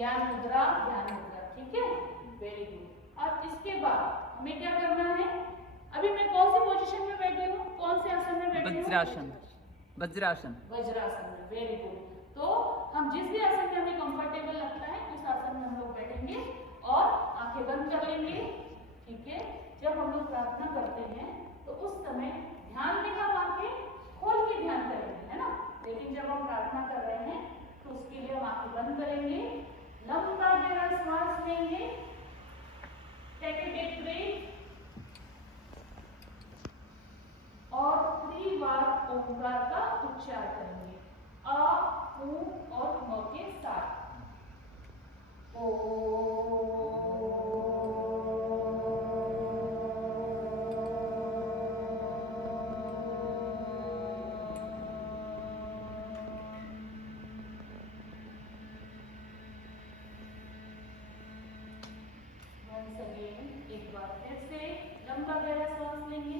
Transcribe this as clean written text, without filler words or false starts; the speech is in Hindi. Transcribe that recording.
ज्ञान मुद्रा, ठीक है, वेरी गुड। अब इसके बाद हमें क्या करना है, अभी मैं कौन सी पोजीशन में बैठी हूँ, कौन से आसन में बैठी हूँ? वज्रासन। वज्रासन। वज्रासन में, वेरी गुड। तो हम जिस भी आसन में हमें कंफर्टेबल लगता है उस आसन में हम लोग बैठेंगे और आंखें बंद कर लेंगे, ठीक है। जब हम लोग प्रार्थना करते हैं तो उस समय ध्यान में हम आंखें खोल के ध्यान करेंगे, है ना, लेकिन जब हम प्रार्थना कर रहे हैं तो उसके लिए हम आंखें बंद करेंगे, लंबा गहरा श्वास लेंगे, टेक अ डीप ब्रीथ और 3 बार ओंकार का उच्चार करेंगे, अ, उ और म के साथ। वंस अगेन, एक बार फिर से लंबा गहरा सांस लेंगे,